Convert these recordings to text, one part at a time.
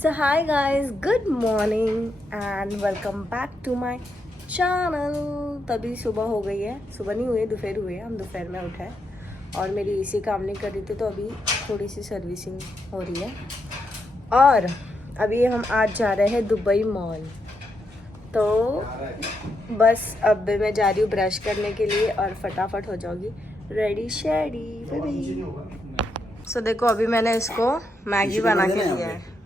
So hi guys, good morning and welcome back to my channel। तभी सुबह हो गई है, सुबह नहीं हुई है, दोपहर हुई है। हम दोपहर में उठे और मेरी एसी काम नहीं कर रही थी तो अभी थोड़ी सी सर्विसिंग हो रही है। और अभी हम आज जा रहे हैं दुबई मॉल। तो बस अब मैं जा रही हूँ ब्रश करने के लिए और फटाफट हो जाऊँगी रेडी शेडी। सो देखो अभी मैंने इसको मैगी बना के दिया है।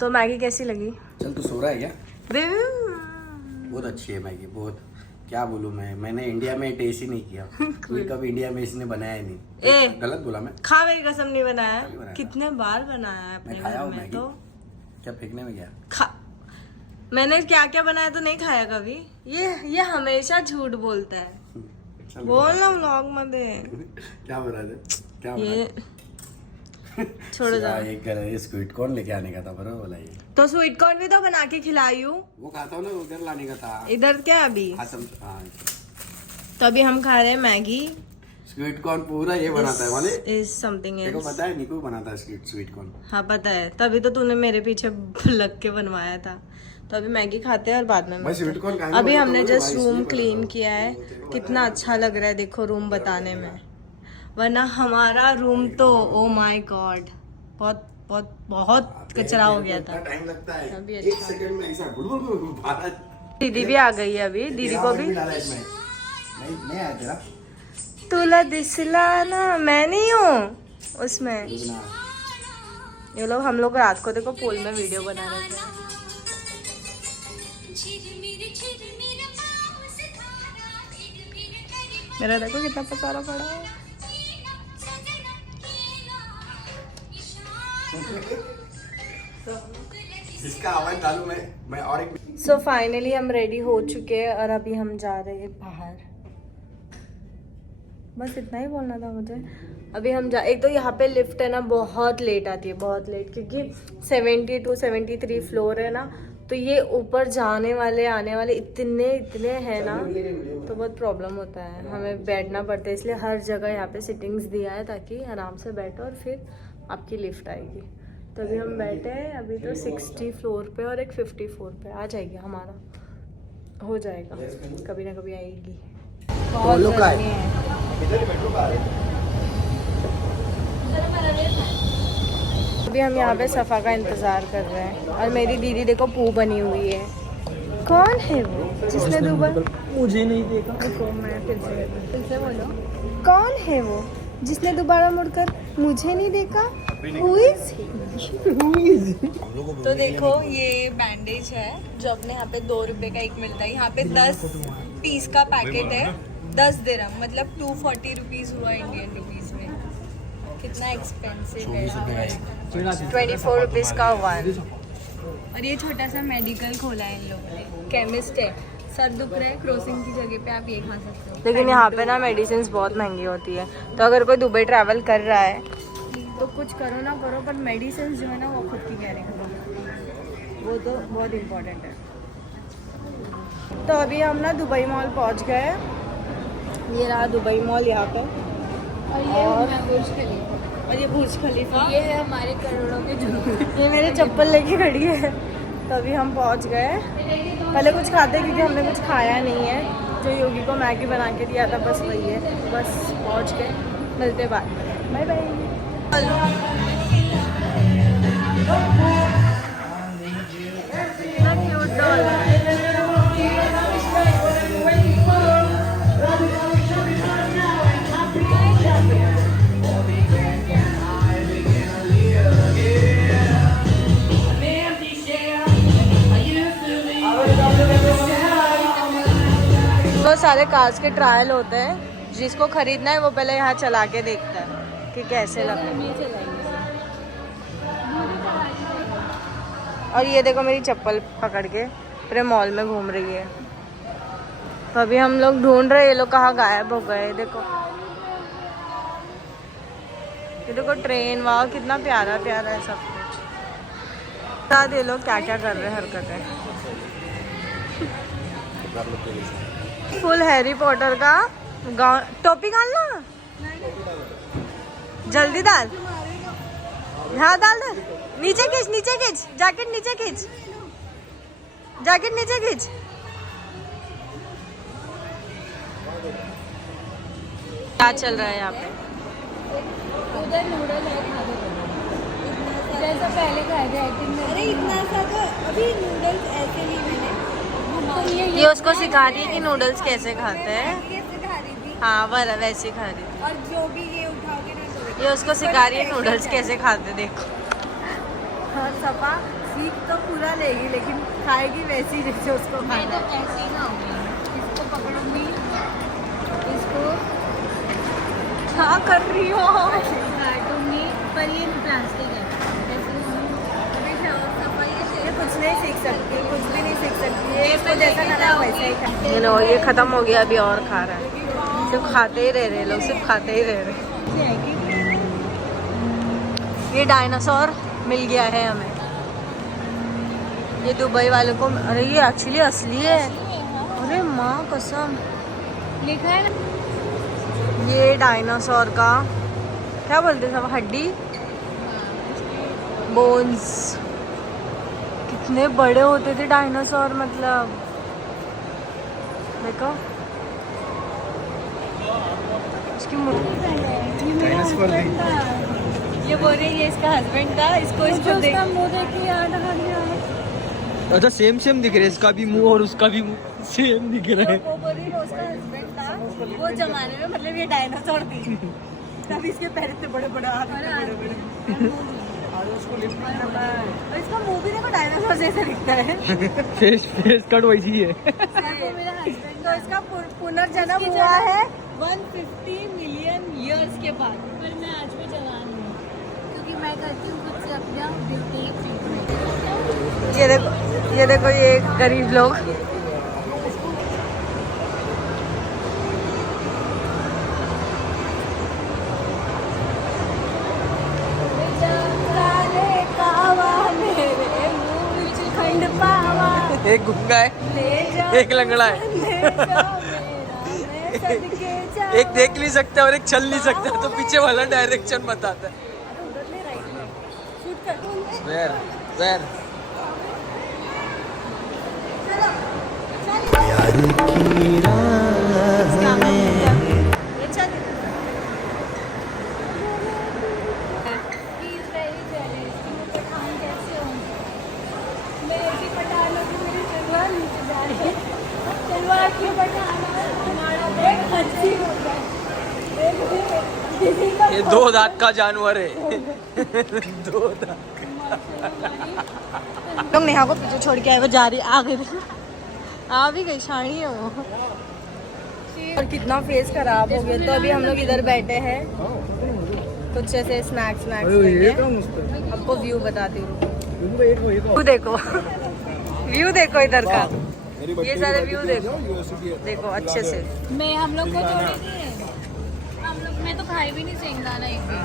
तो मैगी कैसी लगी? चल तू सो रहा है क्या? बेबी बहुत अच्छी है मैगी, बहुत। क्या बोलूं मैंने इंडिया में टेस्ट ही नहीं किया। कोई कभी इंडिया में इसने बनाया ही नहीं। गलत बोला मैं? खा मेरी कसम नहीं बनाया, कितने बार बनाया है अपने घर में। तो क्या फेंकने में गया? खा मैंने क्या क्या बनाया तो नहीं खाया कभी। ये हमेशा झूठ बोलता है। बोल ना व्लॉग में दे। क्या बना दे? क्या ये छोड़ो जाओ। एक स्वीट कॉर्न लेके आने का था, बराबर बोला ये। तो स्वीट कॉर्न भी तो बना के खिलाई हूँ। वो खाता हूँ ना, उधर लाने का था। इधर क्या अभी? हाँ। तो अभी हम खा रहे हैं मैगी। स्वीट कॉर्न पूरा ये बनाता है वाले। इज समथिंग देखो पता है निकू बनाता है स्वीट कॉर्न। हाँ पता है, तभी तो तूने मेरे पीछे लग के बनवाया था। तो अभी मैगी खाते हैं और बाद में अभी हमने जस्ट रूम क्लीन किया है। कितना अच्छा लग रहा है देखो रूम बताने में, वरना हमारा रूम तो ओ माय गॉड बहुत बहुत बहुत कचरा हो गया था। टाइम लगता है अभी एक सेकंड में ऐसा गुड़ दीदी भी आ गई है अभी। दीदी को भी नहीं आया तेरा। तुला दिसला ना, मैं नहीं हूँ उसमें। ये लोग हम लोग रात को देखो पूल में वीडियो बना रहे थे। मेरा देखो कितना पसारा पड़ा है। इसका आवाज डालूं मैं और एक। सो फाइनली हम रेडी हो चुके हैं और अभी हम जा रहे हैं बाहर। बस इतना ही बोलना था मुझे। अभी हम एक तो यहाँ पे लिफ्ट है ना बहुत लेट आती है, बहुत लेट, क्योंकि 72 73 फ्लोर है ना। तो ये ऊपर जाने वाले आने वाले इतने हैं ना, तो बहुत प्रॉब्लम होता है, हमें बैठना पड़ता है। इसलिए हर जगह यहाँ पे सिटिंग्स दिया है ताकि आराम से बैठो और फिर आपकी लिफ्ट आएगी। तो अभी हम बैठे हैं, अभी तो 60 फ्लोर पे और एक 54 पे आ जाएगी, हमारा हो जाएगा, कभी ना कभी आएगी। बहुत गर्मी है। अभी हम यहाँ पे सफ़ा का इंतज़ार कर रहे हैं और मेरी दीदी देखो पू बनी हुई है। कौन है वो जिसने दोबारा मुझे नहीं देखा? देखो मैं फिर से बोलो, कौन है वो जिसने दोबारा मुड़कर मुझे नहीं देखा? Who is he? तो देखो ये बैंडेज है जो अपने यहाँ पे 2 रुपए का एक मिलता है। यहाँ पे 10 पीस का पैकेट है, 10 दिरहम, मतलब 240 रुपीज़ हुआ इंडियन रुपीज़ में। कितना एक्सपेंसिव है यहाँ पे। 24 रुपीज़ का 1। और ये छोटा सा मेडिकल खोला है इन लोगों ने, केमिस्ट है। सर दुख रहा है, क्रॉसिंग की जगह पे आप ये खा सकते हो। लेकिन यहाँ पे ना मेडिसिन बहुत महंगी होती है, तो अगर कोई दुबई ट्रैवल कर रहा है तो कुछ करो ना करो, पर मेडिसिन जो है ना वो खुद की कैरी करो, वो तो बहुत इम्पोर्टेंट है। तो अभी हम ना दुबई मॉल पहुँच गए। ये रहा दुबई मॉल यहाँ पे, और ये बुर्ज खलीफा, ये है हमारे करोड़ों के जूते। ये मेरे चप्पल लेके खड़ी है। तो अभी हम पहुँच गए। पहले कुछ खाते क्योंकि हमने कुछ खाया नहीं है। जो योगी को मैगी बना के दिया था बस वही है। बस पहुँच गए, मिलते बाद में, बाय बाय। बहुत सारे कार्स के ट्रायल होते हैं, जिसको खरीदना है वो पहले यहाँ चला के देखता है कि कैसे लगता है। और ये देखो मेरी चप्पल पकड़ के पूरे मॉल में घूम रही है। तो अभी हम लोग ढूंढ रहे हैं, ये लोग कहाँ गायब हो गए। देखो ये देखो ट्रेन, वाह कितना प्यारा प्यारा है सब कुछ। बता दे लोग क्या क्या कर रहे हैं हरकतें। फुल हैरी पॉटर का गाउन। टोपी डालना जल्दी डाल। हाँ डाल दे, नीचे खींच, नीचे खींच, जैकेट नीचे खींच, जैकेट नीचे खींच। क्या चल रहा है यहाँ पे? उधर नूडल है, खा दो। जैसा पहले खाए थे एक्टिंग में। अरे इतना सा तो अभी नूडल्स ऐसे ही मैंने ये उसको सिखा रही है कि नूडल्स कैसे खाते हैं। सिखा रही थी। हाँ वैसे खा रही थी। और जो भी ये उठाओगे ना तो ये उसको सिखा रही है नूडल्स कैसे खाते, देखो। हाँ, सपा सीख तो पूरा लेगी लेकिन खाएगी वैसी जैसे उसको खाना। तो ऐसे ही खाऊंगी, इसको पकड़ूंगी, इसको क्या कर रही हो? काटूंगी, पर ये प्लास्टिक है। ये कुछ नहीं सीख सकती, कुछ भी नहीं सीख सकती, ये इसको जैसा खाना है वैसा ही खाना। ये लो, ये खत्म हो गया, अभी और खा रहा है। सिर्फ खाते ही रह रहे लोग, सिर्फ खाते ही रह रहे। ये डायनासोर मिल गया है हमें, ये दुबई वालों को। अरे ये एक्चुअली असली है। अरे माँ कसम, लिखा है ना। ये डायनासोर का क्या बोलते सब, हड्डी, बोन्स। कितने बड़े होते थे डायनासोर, मतलब देखो उसकी ये बोल रही है, ये इसका हस्बैंड था, इसको देख। मुंह देख के याद आ गया। अच्छा सेम दिख रहा है, इसका भी मुंह और उसका भी मुंह सेम दिख रहा है। वो बोल रही है उसका हस्बैंड था वो जमाने में, मतलब ये डायनासोर थी तभी इसके पैर इतने बड़े बड़े, हाथ इतने बड़े बड़े, और इसका मुंह भी देखो डायनासोर जैसे दिखता है। फेस कट वैसी है। तो इसका पुनर्जन्म हुआ है 150 मिलियन ईयर्स के बाद। पर मैं आज भी जवान हूँ क्योंकि मैं करती हूँ खुद से अपना ब्यूटी ट्रीटमेंट। ये देखो ये गरीब लोग। एक गुंगा है, एक लंगड़ा है। एक देख नहीं सकता और एक चल नहीं सकता, तो पीछे वाला डायरेक्शन बताता है। वेर वेर ये 2 दांत का जानवर है। 2 दांत। लोग नेहा को पीछे छोड़ के आए, वो जा रही आ गई, आ भी गई, शानी है वो। और कितना फेस खराब हो गया, तो अभी हम लोग इधर बैठे हैं, कुछ ऐसे स्नैक्स आपको व्यू बताती हूँ। व्यू देखो, व्यू देखो इधर का, ये सारे व्यू देखो अच्छे से। मैं हम लोग को थोड़ी नहीं है, हम लोग, मैं तो खाई भी नहीं सेंगदाना एक भी।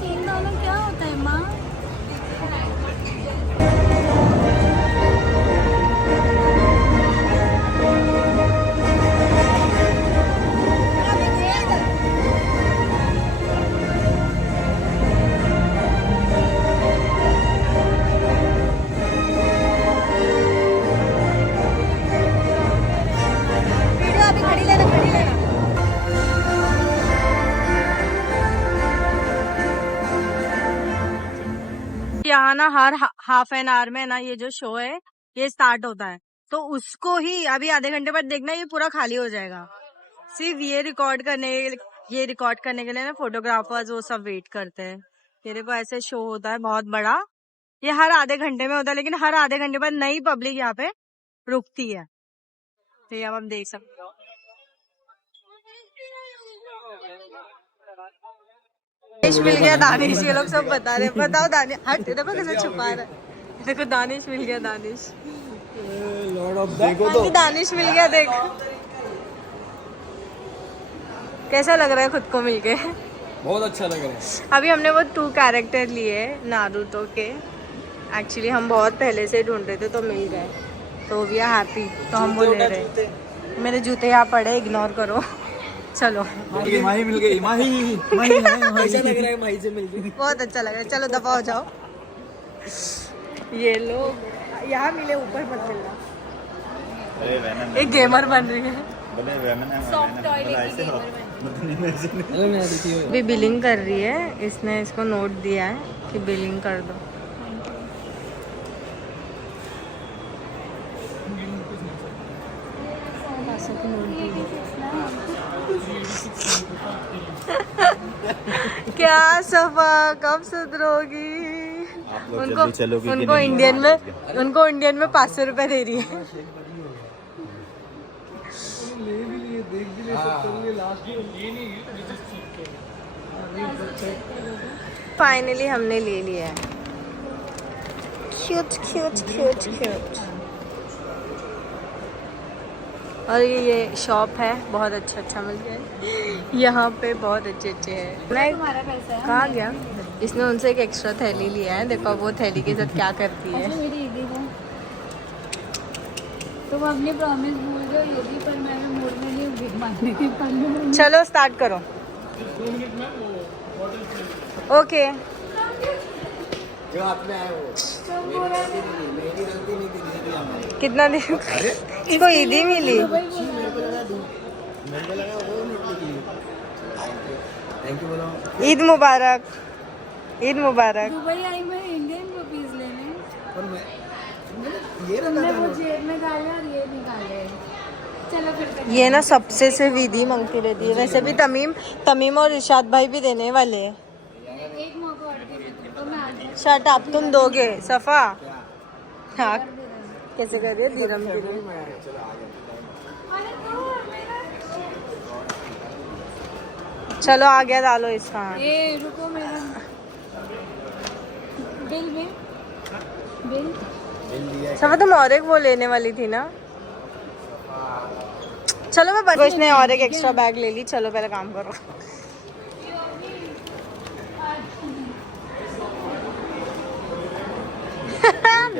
सेंगदाना क्या होता है माँ? यहाँ ना हर हाफ एन आवर में ना ये जो शो है ये स्टार्ट होता है, तो उसको ही अभी आधे घंटे बाद देखना, ये पूरा खाली हो जाएगा। सिर्फ ये रिकॉर्ड करने के लिए ना फोटोग्राफर्स वो सब वेट करते हैं। ये देखो ऐसे शो होता है बहुत बड़ा, ये हर आधे घंटे में होता है, लेकिन हर आधे घंटे बाद नई पब्लिक यहाँ पे रुकती है। तो ये अब हम देख सकते हो। दानिश मिल गया, दानिश, ये लोग सब बता रहे हैं। बताओ दानिश, हट देखो कैसे छुपा रहा है। देखो दानिश मिल गया, दानिश, देखो तो दानिश मिल गया, देख कैसा लग रहा है खुद को मिलके। बहुत अच्छा लग रहा है। अभी हमने वो 2 कैरेक्टर लिए नारुतो के, एक्चुअली हम बहुत पहले से ढूंढ रहे थे तो मिल गए, तो वी आर हैप्पी, तो हम वो ले रहे हैं। मेरे जूते यहाँ पड़े, इग्नोर करो। चलो माही मिल गई, माही माही ऐसा लग रहा है माही से मिल गई। बहुत अच्छा लग रहा है। चलो दफा हो जाओ। ये लोग यहाँ मिले, ऊपर मत मिलना। एक गेमर बन रही है। भी बिलिंग कर रही है, इसने इसको नोट दिया है कि बिलिंग कर दो। क्या सफा कब सुधरोगी? उनको इंडियन में 500 रुपए दे रही है। फाइनली हमने ले लिया है। Cute cute cute cute. और ये शॉप है, बहुत अच्छा मिल गया है यहाँ पे, बहुत अच्छे हैं। तुम्हारा पैसा है। कहाँ गया? इसने उनसे एक एक्स्ट्रा थैली लिया है, देखो वो थैली के साथ क्या करती है। अच्छा मेरी ईदी है, तुम अपनी प्रॉमिस भूल गए ये भी, पर मैं मूड में नहीं हूँ भीख मांगने की। चलो स्टार्ट करो। ओके जो हाथ में आए वो मेरी गलती नहीं थी। कितना दे? इसको ईदी मिली। थैंक यू बोलो। ईद मुबारक, ईद मुबारक। दुबई आई मैं इंडियन रुपीज लेने, और मैं ये तुमने वो जेब में डाले और ये निकाले। चलो फिर ये ना सबसे सिर्फ ईदी मांगती रहती है। वैसे भी तमीम और इरशाद भाई भी देने वाले हैं। एक मौका और दे दो तो मैं आ जाऊँ। शर्ट आप तुम दोगे सफा? हाँ कैसे कर रही है? धीरम धीरम। चलो आ गया, डालो इसका। ये रुको मेरा बिल में बिल। सफा तुम और एक वो लेने वाली थी ना? चलो मैं बस इसने और एक एक्स्ट्रा बैग ले ली। चलो पहले काम करो।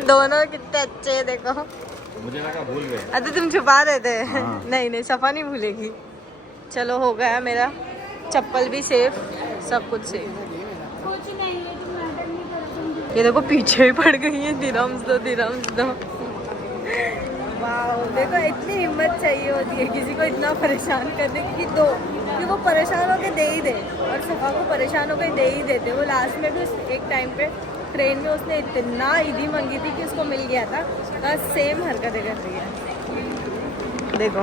दोनों कितने अच्छे हैं देखो। मुझे लगा भूल गए। अरे तुम छुपा रहे थे। नहीं सफा नहीं भूलेगी। चलो हो गया मेरा, चप्पल भी सेफ, सब कुछ सेफ। कुछ नहीं है, तुम नाटक नहीं करो। ये देखो पीछे ही पड़ गई है। दिरम्स दो। वाह देखो, इतनी हिम्मत चाहिए होती है किसी को इतना परेशान करने की, दो कि वो परेशान होके दे ही दे। और सफा को परेशान होके दे ही देते। वो लास्ट में भी एक टाइम पे ट्रेन में उसने इतना ईदी मांगी थी कि उसको मिल गया था। बस सेम हरकतें कर रही है देखो।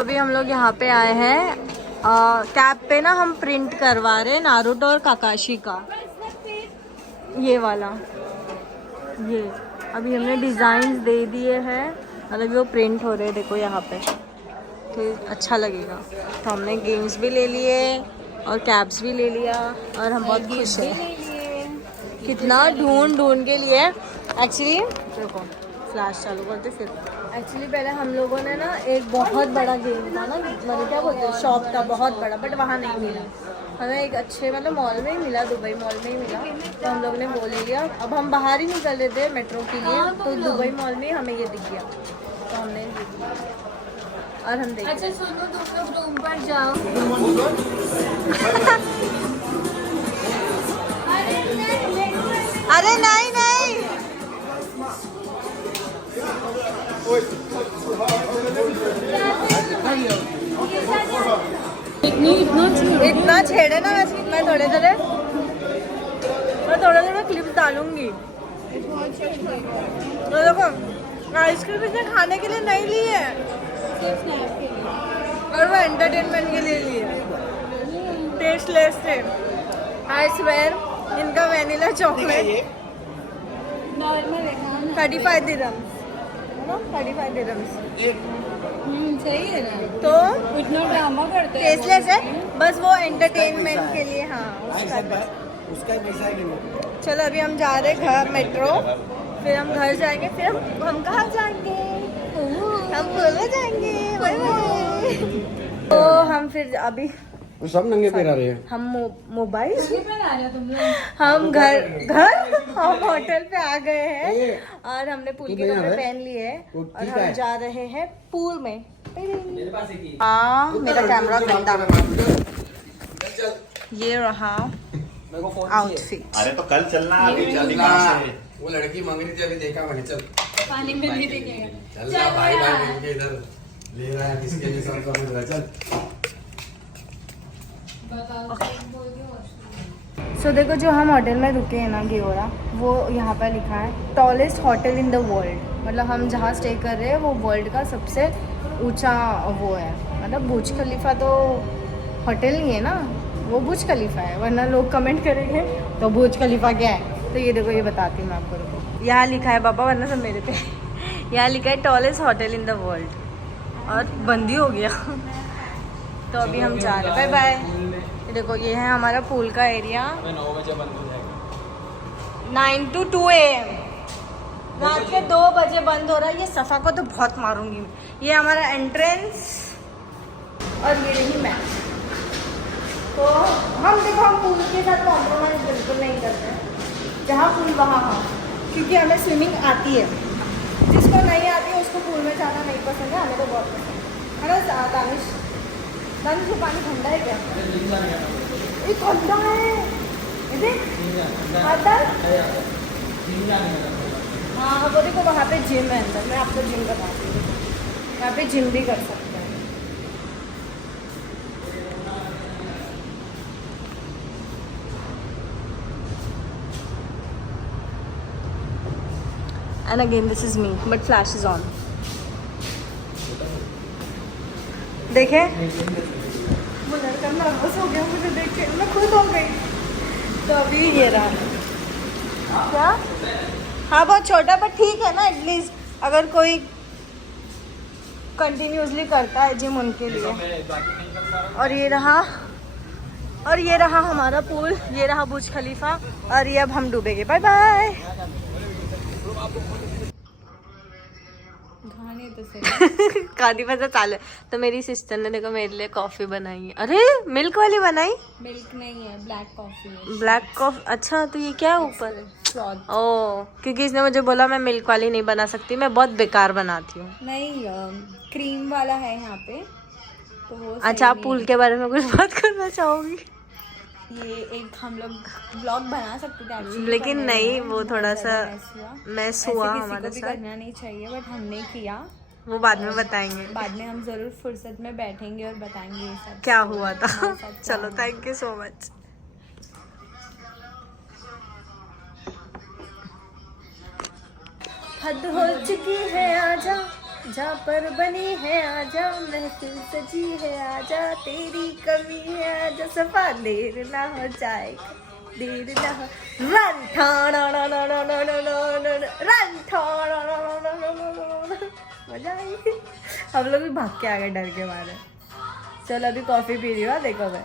अभी हम लोग यहाँ पे आए हैं, कैप पे ना हम प्रिंट करवा रहे हैं नारुतो और काकाशी का, ये वाला। ये अभी हमने डिज़ाइंस दे दिए हैं और अभी वो प्रिंट हो रहे हैं देखो यहाँ पे, तो अच्छा लगेगा। तो हमने गेम्स भी ले लिए और कैप्स भी ले लिया और हम बहुत खुश हैं। कितना ढूंढ के लिए। एक्चुअली देखो फ्लैश चालू करते फिर। एक्चुअली पहले हम लोगों ने ना एक बहुत बड़ा गेम था ना, मतलब क्या बोलते हैं, शॉप था बहुत बड़ा, बट वहाँ नहीं मिला हमें। एक अच्छे मतलब मॉल में ही मिला, दुबई मॉल में ही मिला। तो हम लोग ने वो ले लिया। अब हम बाहर ही निकल रहे थे मेट्रो के लिए, तो दुबई मॉल में हमें ये दिख गया, तो हमने देख लिया और हम देख। अच्छा सुनो, तुम लोग रूम पर जाओ। अरे नहीं इतना छेड़े ना, मैं थोड़े क्लिप्स डालूंगी। तो देखो आइसक्रीम इसने खाने के लिए नहीं ली है और वो एंटरटेनमेंट के लिए ली है। टेस्टलेस थे। आई स्वेयर इनका वैनिला चॉकलेट नॉर्मल है ना? 35 दिरहम्स, 35 दिरहम्स। सही है ना? तो इतना ड्रामा करते हैं। टेस्टलेस है, बस वो एंटरटेनमेंट के लिए। हाँ उसका ही पैसा है कि नहीं? चलो अभी हम जा रहे हैं घर, मेट्रो, फिर हम घर जाएंगे, फिर हम कहाँ जाएंगे? हम गोवा जाएंगे। Bye bye. तो हम फिर अभी सब नंगे पैर आ रहे हैं। हम मोबाइल हम हम होटल पे आ गए हैं और हमने पूल के कपड़े पहन लिए हैं और हम जा रहे हैं पूल में। हाँ मेरा कैमरा गंदा। ये रहा आउटफिट। अरे तो कल चलना, अभी जल्दी वो लड़की मांग रही थी, अभी देखा मैंने। चल पानी में नहीं देखेगा। चल ना भाई मिल के इधर ले रहा है, किसके लिए सर समझ रहा। चल सो देखो जो हम होटल में रुके हैं ना गियोरा, वो यहाँ पर लिखा है tallest hotel in the world. मतलब हम जहाँ स्टे कर रहे हैं वो वर्ल्ड का सबसे ऊंचा वो है। मतलब बुर्ज खलीफा तो होटल नहीं है ना, वो बुर्ज खलीफा है, वरना लोग कमेंट करेंगे तो बुर्ज खलीफा क्या है। तो ये देखो, ये बताती हूँ मैं आपको। रुको, यहाँ लिखा है बाबा, वरना सब मेरे पे। यहाँ लिखा है tallest hotel in the world और बंद ही हो गया। तो अभी हम जा रहे हैं। Bye bye. देखो ये है हमारा पूल का एरिया। 9 बजे बंद हो जाएगा। 9 to 2 AM, रात के 2 बजे बंद हो रहा है। ये सफ़ा को तो बहुत मारूंगी मैं। ये हमारा एंट्रेंस और ये रही मैं। तो हम देखो, हम पूल के साथ कॉम्प्रोमाइज़ बिल्कुल नहीं करते हैं। जहाँ पूल वहाँ हाँ, क्योंकि हमें स्विमिंग आती है। जिसको नहीं आती है उसको पूल में जाना नहीं पसंद है, हमें तो बहुत पसंद है ना। दानिश को पानी ठंडा है क्या? ये ठंडा है। हाँ वो देखो वहाँ पे जिम है अंदर। मैं आपको जिम बताती हूँ, वहाँ पे जिम भी कर सकते हैं। And again this is me, but flash is on. देखे वो लड़का नर्वस हो गया मुझे देख के, मैं खुद हो गई। तो अभी ये रहा क्या। हाँ बहुत छोटा पर ठीक है ना, एटलीस्ट अगर कोई कंटिन्यूसली करता है जिम उनके लिए। और ये रहा हमारा पूल, ये रहा बुर्ज खलीफा और ये अब हम डूबेंगे। Bye bye. कादी बजा चालू है। तो मेरी सिस्टर ने देखो मेरे लिए कॉफी बनाई है। अरे मिल्क वाली बनाई? मिल्क नहीं है, ब्लैक कॉफी है। Black coffee. अच्छा तो ये क्या है ऊपर? ओ, क्योंकि इसने मुझे बोला मैं मिल्क वाली नहीं बना सकती, मैं बहुत बेकार बनाती हूँ। नहीं, क्रीम वाला है यहाँ पे तो वो। अच्छा आप पूल के बारे में कुछ बात करना चाहोगी? ये एक हम लोग ब्लॉग बना सकते थे actually, लेकिन पर नहीं, वो थोड़ा सा मैस हुआ ऐसे किसी हमारे को भी साथ। करना नहीं चाहिए, बट हमने किया। वो बाद में बताएंगे बाद में हम जरूर फुर्सत में बैठेंगे और बताएंगे ये सब क्या हुआ था। हमारे साथ क्या चलो हुआ। Thank you so much. हद हो चुकी है, आजा जहाँ पर बनी है, आजा महफिल सजी है, आजा तेरी कमी है, आजा सफा देर ना हो जाए, देर ना हो। रन ठाना ना ना ना ना ना ना ना ना, रन ठाना ना ना ना ना ना ना ना। मजा आई। हम लोग भी भाग के आ गए डर के मारे। चलो अभी कॉफी पी रही हूँ, देखो मैं।